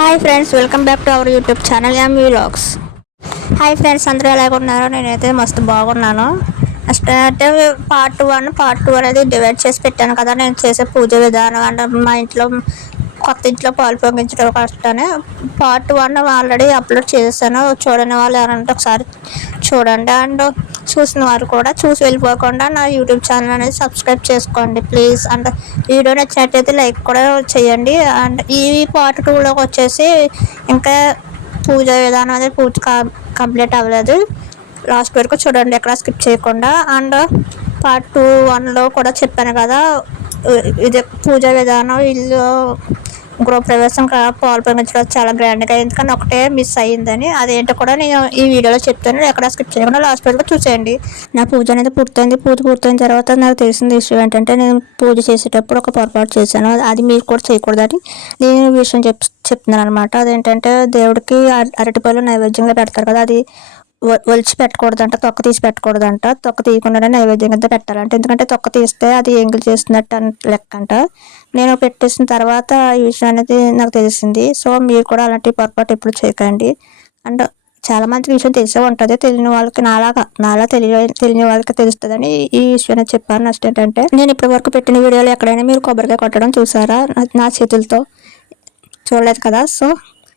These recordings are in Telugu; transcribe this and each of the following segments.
Hi friends, welcome back to our YouTube channel MV vlogs. Hi friends, అందరూ ఎలాగున్నారో? నేనైతే మస్తు బాగున్నాను. నెక్స్ట్ అంటే పార్ట్ 1 పార్ట్ 2 అనేది డివైడ్ చేసి పెట్టాను కదా. నేను చేసే పూజ విధానం అంటే మా ఇంట్లో కొత్త ఇంట్లో పాలు పొంగించడం కష్టనే పార్ట్ 1 ఆల్రెడీ అప్లోడ్ చేశాను. చూడని వాళ్ళు ఎవరంటే ఒకసారి చూడండి. అండ్ చూసిన వారు కూడా చూసి వెళ్ళిపోకుండా నా యూట్యూబ్ ఛానల్ అనేది సబ్స్క్రైబ్ చేసుకోండి ప్లీజ్. అండ్ వీడియో నచ్చినట్టయితే లైక్ కూడా చేయండి. అండ్ ఈ పార్ట్ 2లోకి వచ్చేసి ఇంకా పూజ విధానం అనేది కంప్లీట్ అవ్వలేదు. లాస్ట్ వరకు చూడండి, ఎక్కడ స్కిప్ చేయకుండా. అండ్ పార్ట్ 1లో కూడా చెప్పాను కదా, ఇది పూజ విధానం, ఇల్లు గృహప్రవేశం పాలు పొంగించడం చాలా గ్రాండ్గా అయింది, కానీ ఒకటే మిస్ అయ్యిందని. అదేంటో కూడా నేను ఈ వీడియోలో చెప్తాను, ఎక్కడ స్కిప్ చేయకుండా లాస్ట్ వరకు చూసేయండి. నా పూజ అనేది పూర్తయింది. పూజ పూర్తయిన తర్వాత నాకు తెలిసిన విషయం ఏంటంటే, నేను పూజ చేసేటప్పుడు ఒక పొరపాటు చేశాను. అది మీరు కూడా చేయకూడదని నేను ఈ విషయం చెప్తున్నాను అనమాట. అదేంటంటే, దేవుడికి అరటిపళ్ళు నైవేద్యంగా పెడతారు కదా, అది ఒలిచి పెట్టకూడదంట, తొక్క తీసి పెట్టకూడదంట. తొక్క తీయకుండానే నైవేద్యం కింద పెట్టాలంట. ఎందుకంటే తొక్క తీస్తే అది ఎంగిల్ చేస్తున్నట్టు లెక్క అంట. నేను పెట్టేసిన తర్వాత ఈ విషయం అనేది నాకు తెలిసింది. సో మీరు కూడా అలాంటి పొరపాటు ఎప్పుడు చేయకండి. అండ్ చాలా మందికి విషయం తెలిసే ఉంటుంది, తెలియని వాళ్ళకి నాలా తెలియని వాళ్ళకి తెలుస్తుందని ఈ విషయాన్ని చెప్పాను. నెక్స్ట్ ఏంటంటే, నేను ఇప్పటి వరకు పెట్టిన వీడియోలో ఎక్కడైనా మీరు కొబ్బరికాయ కొట్టడం చూసారా? నా చేతులతో చూడలేదు కదా. సో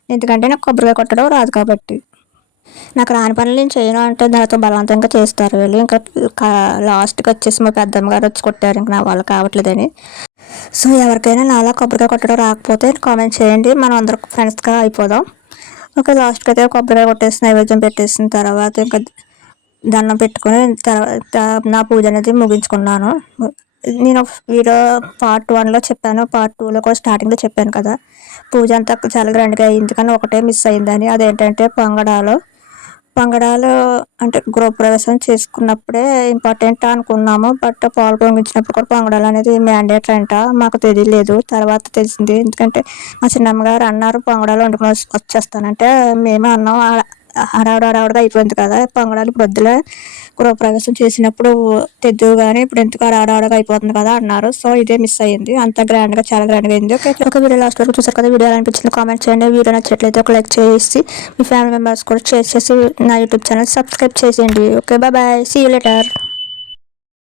ఎందుకంటే నాకు కొబ్బరికాయ కొట్టడం రాదు కాబట్టి. నాకు రాని పనులు నేను చేయను అంటే దానితో బలవంతంగా చేస్తారు వీళ్ళు. ఇంకా లాస్ట్కి వచ్చేసి మా పెద్దమ్మ గారు వచ్చి కొట్టారు, ఇంకా నా వాళ్ళు కావట్లేదని. సో ఎవరికైనా నాలా కొబ్బరికాయ కొట్టడం రాకపోతే కామెంట్ చేయండి, మనం అందరం ఫ్రెండ్స్గా అయిపోదాం. ఓకే, లాస్ట్కి అయితే కొబ్బరికాయ కొట్టేసి నైవేద్యం పెట్టేసిన తర్వాత ఇంకా దండం పెట్టుకుని తర్వాత నా పూజ అనేది ముగించుకున్నాను. నేను వీడియో పార్ట్ 1లో చెప్పాను, పార్ట్ 2లో కూడా స్టార్టింగ్లో చెప్పాను కదా, పూజ అంతా చాలా గ్రాండ్గా అయింది, కానీ ఒకటే మిస్ అయిందని. అదేంటంటే పొంగడాలు అంటే గృహప్రవేశం చేసుకున్నప్పుడే ఇంపార్టెంట్ అనుకున్నాము, బట్ పాలు పొంగించినప్పుడు కూడా పొంగడాలు అనేది మ్యాండేటరీ అంట. మాకు తెలియలేదు, తర్వాత తెలిసింది. ఎందుకంటే మా చిన్నమ్మగారు అన్నారు పొంగడాలు వండుకొని వచ్చేస్తానంటే మేమే అన్నాం. హడావుడిగా అయిపోయింది కదా పొంగడాలు, ఇప్పుడు వద్దులే, గృహప్రవేశం చేసినప్పుడు తెద్దు కానీ ఇప్పుడు ఎందుకు హడావుడిగా అయిపోతుంది కదా అన్నారు. సో ఇదే మిస్ అయ్యింది. అంత గ్రాండ్గా చాలా గ్రాండ్గా అయింది. ఒక వీడియో లాస్ట్ వరకు చూసారు కదా. వీడియో అనిపించింది కామెంట్ చేయండి. వీడియో నచ్చినట్లయితే ఒక లైక్ చేసి మీ ఫ్యామిలీ మెంబర్స్ కూడా షేర్ చేసి నా యూట్యూబ్ ఛానల్ సబ్స్క్రైబ్ చేసేయండి. Okay, bye, see you later.